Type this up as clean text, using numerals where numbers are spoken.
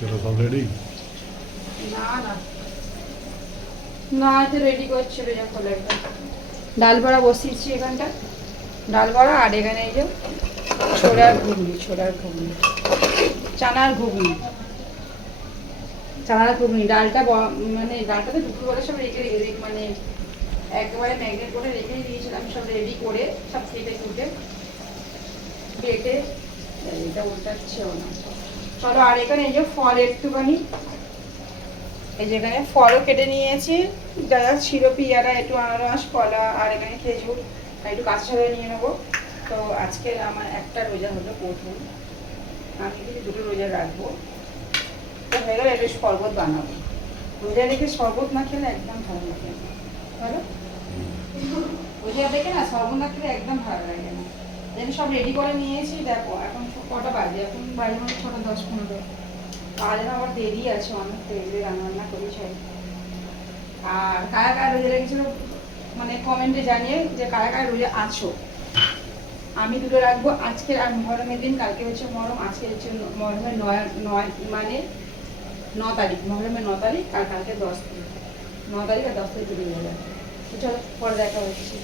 চলো সব রেডি। না না না, তো রেডি করছিল যখন একদম ডাল বড়া বসিয়েছি এখানটা, ডাল বড়া। আর এখানে এই যে ছোলার ঘুগনি, চানার ঘুগনি, ডালটা মানে ডালটা তো দুপুরবেলা সব রেখে মানে একেবারে ম্যাগনেট করে রেখেই দিয়েছিলাম, সব রেডি করে সব কেটে কুটে কেটে। এটা উল্টাচ্ছেও না। চলো, আর এখানে এই যে ফল একটুখানি, এই যেখানে ফলও কেটে নিয়েছি, যা ছিল পেয়ারা, একটু আনারস, কলা, আর এখানে খেজুর, আর একটু কাঁচা নিয়ে নেবো। তো আজকে আমার একটা রোজা হলো প্রথম, আমি কিন্তু দুটো রোজা রাখবো। তো হয়ে গেলে একটু শরবত বানাবো। রোজা রেখে শরবত না খেলে একদম ভালো লাগে না, ভালো রোজা দেখে না শরবত না খেলে একদম ভালো লাগে না। যেন সব রেডি করে নিয়েছি, দেখো এখন কটা বাজে, এখন বাজে মানে 6:10-15। আজ আমার দেরি আছে অনেক, দেরি রান্না করি চাই। আর কারা কারা রোজা রেখেছিল মানে কমেন্টে জানিয়ে যে কারা কারা রোজা আছো। আমি দুটো রাখবো আজকের আর মহরমের দিন। কালকে হচ্ছে মহরম, আজকে হচ্ছে মহরমের 9 মানে 9 তারিখ, মহরমের 9 তারিখ, আর কালকে 10 তারিখ। 9 তারিখ আর 10 তারিখ রোজা। তো চলো পরে দেখা হচ্ছে।